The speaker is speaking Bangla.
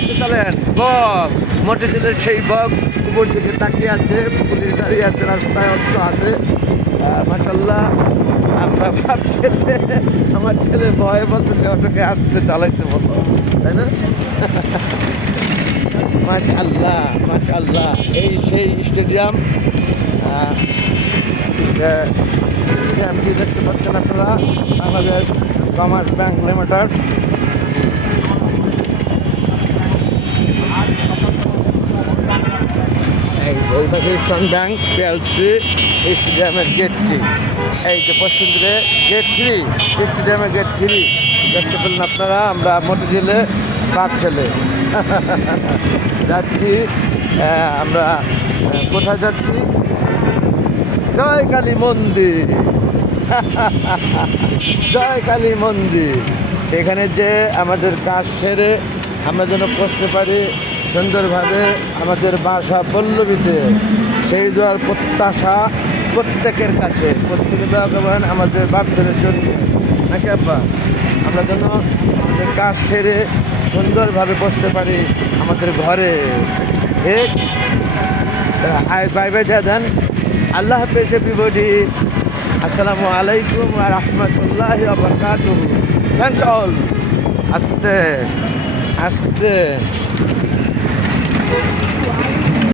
আসতে চলেন বক মোটরসাইকেলের সেই বক উপর দিকে তাকিয়ে আছে, পুলিশ দাঁড়িয়ে আছে, রাস্তায় অস্ত্র আছে। মাশাল্লাহ, আমরা ভাবছি আমার ছেলে ভয়ে বলতেছে অটোকে আসতে চালাইতে বলো, তাই না? মাশাল্লাহ মাশাল্লাহ, এই সেই স্টেডিয়াম। স্টেডিয়ামটি দেখতে পাচ্ছেন আপনারা, বাংলাদেশ কমার্স ব্যাংক লিমিটেড। এই পাশে ইস্টার্ন ব্যাংক পিএলসি, স্টেডিয়ামের গেট 3। এই যে পশ্চিম দিকে গেট 3, স্টেডিয়ামের গেট 3 দেখতে পেলেন আপনারা। আমরা মতিঝিলে বাপ ছেলে যাচ্ছি। আমরা কোথায় যাচ্ছি? জয় কালী মন্দির। জয় কালী মন্দির। এখানে যে আমাদের কাজ সেরে আমরা যেন বসতে পারি সুন্দরভাবে আমাদের বাসা পল্লবীতে, সেই দোয়ার প্রত্যাশা প্রত্যেকের কাছে। প্রত্যেকে দোয়া করবেন আমাদের বাচ্চাদের জন্য, নাকি আব্বা? আমরা যেন আমাদের কাজ সেরে সুন্দরভাবে বসতে পারি আমাদের ঘরে। ঠিক, বাই বাই দিয়ে দেন। আল্লাহ হাফেজ এভরিবডি। আসসালামু আলাইকুম ওয়া রাহমাতুল্লাহি ওয়া বারাকাতুহু। Thanks all. আস্তে আস্তে।